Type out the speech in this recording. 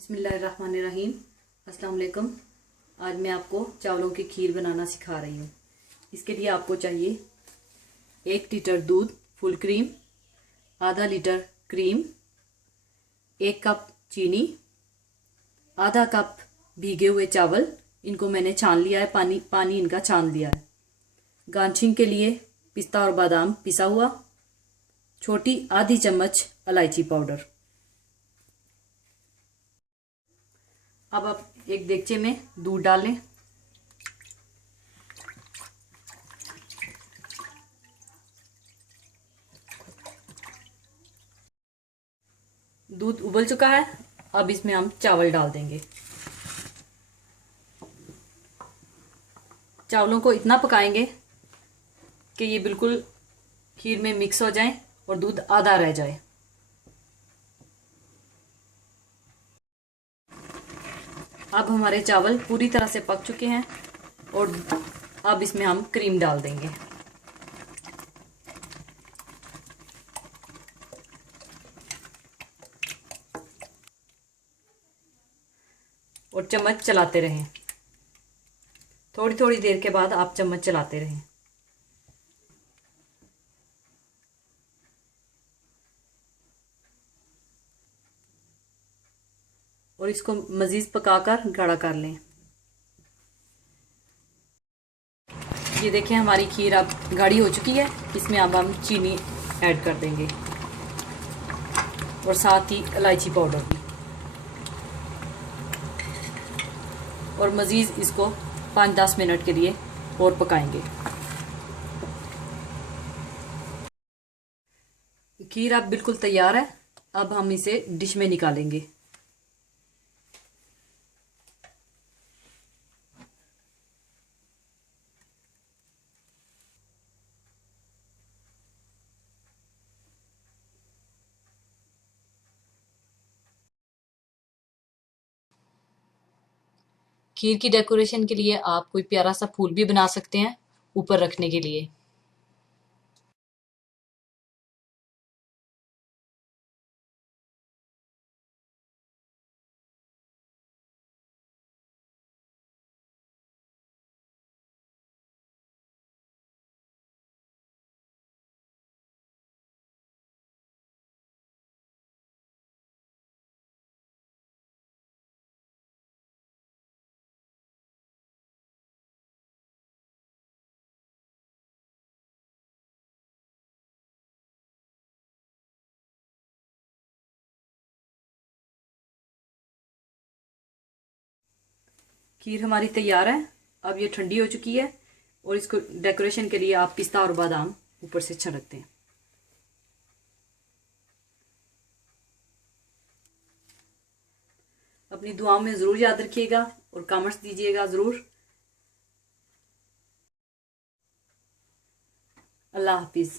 बिस्मिल्लाहिर्रहमानिर्रहीम। अस्सलाम वालेकुम। आज मैं आपको चावलों की खीर बनाना सिखा रही हूँ। इसके लिए आपको चाहिए 1 लीटर दूध फुल क्रीम, आधा लीटर क्रीम, 1 कप चीनी, आधा कप भीगे हुए चावल, इनको मैंने छान लिया है, पानी इनका छान लिया है। गार्निशिंग के लिए पिस्ता और बादाम पिसा हुआ, छोटी आधी चम्मच इलायची पाउडर। अब आप एक देगचे में दूध डाल लें। दूध उबल चुका है, अब इसमें हम चावल डाल देंगे। चावलों को इतना पकाएंगे कि ये बिल्कुल खीर में मिक्स हो जाए और दूध आधा रह जाए। अब हमारे चावल पूरी तरह से पक चुके हैं और अब इसमें हम क्रीम डाल देंगे और चम्मच चलाते रहें। थोड़ी थोड़ी देर के बाद आप चम्मच चलाते रहें। और इसको मजीद पकाकर गाढ़ा कर लें। ये देखें, हमारी खीर अब गाढ़ी हो चुकी है। इसमें अब हम चीनी ऐड कर देंगे और साथ ही इलायची पाउडर भी, और मजीद इसको 5-10 मिनट के लिए और पकाएंगे। खीर अब बिल्कुल तैयार है। अब हम इसे डिश में निकालेंगे। खीर की डेकोरेशन के लिए आप कोई प्यारा सा फूल भी बना सकते हैं ऊपर रखने के लिए। खीर हमारी तैयार है। अब ये ठंडी हो चुकी है और इसको डेकोरेशन के लिए आप पिस्ता और बादाम ऊपर से छिड़कते हैं। अपनी दुआओं में ज़रूर याद रखिएगा और कमेंट्स दीजिएगा ज़रूर। अल्लाह हाफिज़।